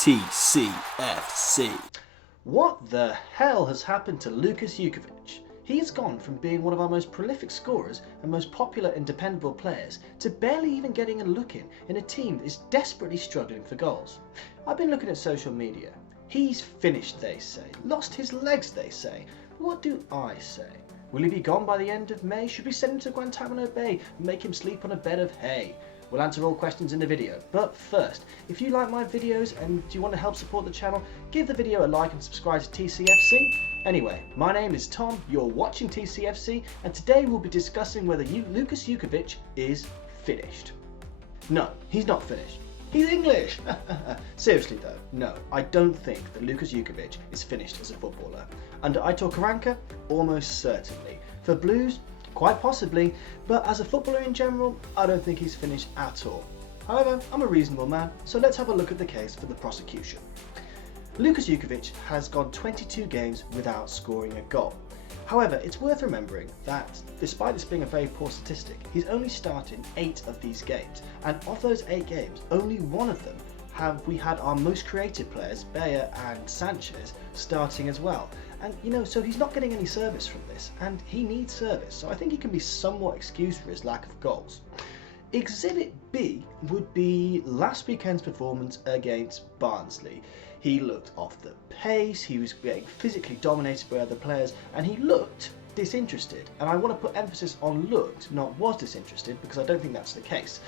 TCFC. What the hell has happened to Lukas Jutkiewicz? He has gone from being one of our most prolific scorers and most popular and dependable players to barely even getting a look in a team that is desperately struggling for goals. I've been looking at social media. He's finished, they say. Lost his legs, they say. What do I say? Will he be gone by the end of May? Should we send him to Guantanamo Bay and make him sleep on a bed of hay? We'll answer all questions in the video. But first, if you like my videos and you want to help support the channel, give the video a like and subscribe to TCFC. Anyway, my name is Tom, you're watching TCFC, and today we'll be discussing whether Lukas Jutkiewicz is finished. No, he's not finished. He's English! Seriously though, no, I don't think that Lukas Jutkiewicz is finished as a footballer. Under Aitor Karanka, almost certainly. For Blues, quite possibly, but as a footballer in general, I don't think he's finished at all. However, I'm a reasonable man, so let's have a look at the case for the prosecution. Lukas Jutkiewicz has gone 22 games without scoring a goal. However, it's worth remembering that, despite this being a very poor statistic, he's only started 8 of these games, and of those 8 games, only one of them have we had our most creative players, Bayer and Sanchez, starting as well. And so he's not getting any service from this, and he needs service, so I think he can be somewhat excused for his lack of goals. Exhibit B would be last weekend's performance against Barnsley. He looked off the pace, he was getting physically dominated by other players, and he looked disinterested. And I want to put emphasis on looked, not was disinterested, because I don't think that's the case.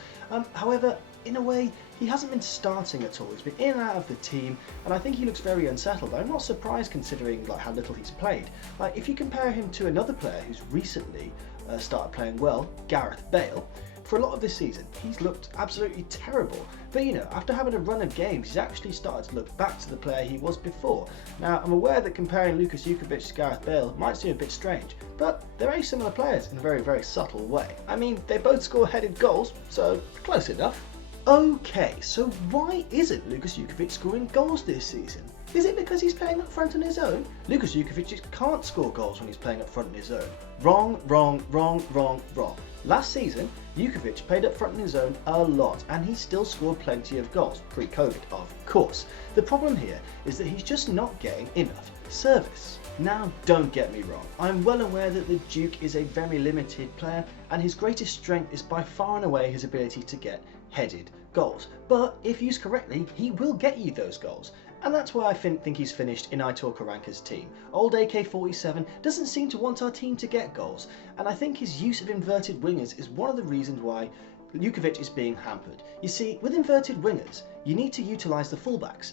However, in a way, he hasn't been starting at all. He's been in and out of the team, and I think he looks very unsettled. I'm not surprised considering how little he's played. If you compare him to another player who's recently started playing well, Gareth Bale, for a lot of this season, he's looked absolutely terrible. But after having a run of games, he's actually started to look back to the player he was before. Now, I'm aware that comparing Lukas Jutkiewicz to Gareth Bale might seem a bit strange, but they're very similar players in a very, very subtle way. I mean, they both score headed goals, so close enough. Okay, so why isn't Lukas Jutkiewicz scoring goals this season? Is it because he's playing up front on his own? Lukas Jutkiewicz can't score goals when he's playing up front on his own. Wrong, wrong, wrong, wrong, wrong. Last season, Jutkiewicz played up front on his own a lot, and he still scored plenty of goals, pre-COVID of course. The problem here is that he's just not getting enough service. Now, don't get me wrong, I'm well aware that the Duke is a very limited player, and his greatest strength is by far and away his ability to get headed goals. But if used correctly, he will get you those goals. And that's why I think he's finished in Aitor Karanka's team. Old AK-47 doesn't seem to want our team to get goals, and I think his use of inverted wingers is one of the reasons why Jutkiewicz is being hampered. You see, with inverted wingers, you need to utilise the fullbacks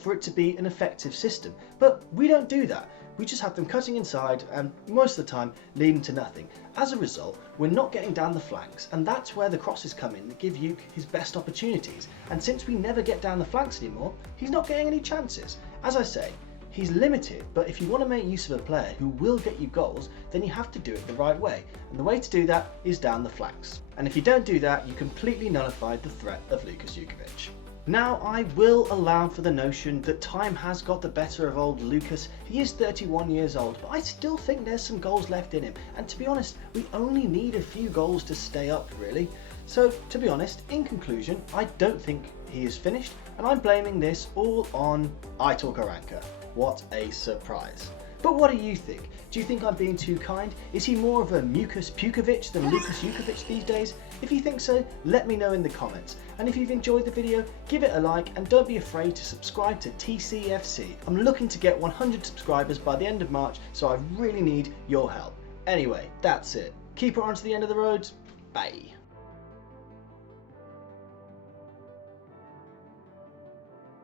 for it to be an effective system, but we don't do that. We just have them cutting inside and most of the time leading to nothing. As a result, we're not getting down the flanks, and that's where the crosses come in that give Juk his best opportunities. And since we never get down the flanks anymore, he's not getting any chances. As I say, he's limited, but if you want to make use of a player who will get you goals, then you have to do it the right way. And the way to do that is down the flanks. And if you don't do that, you completely nullify the threat of Lukas Jutkiewicz. Now, I will allow for the notion that time has got the better of old Lukas. He is 31 years old, but I still think there's some goals left in him. And to be honest, we only need a few goals to stay up, really. So, to be honest, in conclusion, I don't think he is finished, and I'm blaming this all on Aitor Karanka. What a surprise. But what do you think? Do you think I'm being too kind? Is he more of a Mukas Pukovic than Lukas Jutkiewicz these days? If you think so, let me know in the comments. And if you've enjoyed the video, give it a like and don't be afraid to subscribe to TCFC. I'm looking to get 100 subscribers by the end of March, so I really need your help. Anyway, that's it. Keep it on to the end of the road. Bye.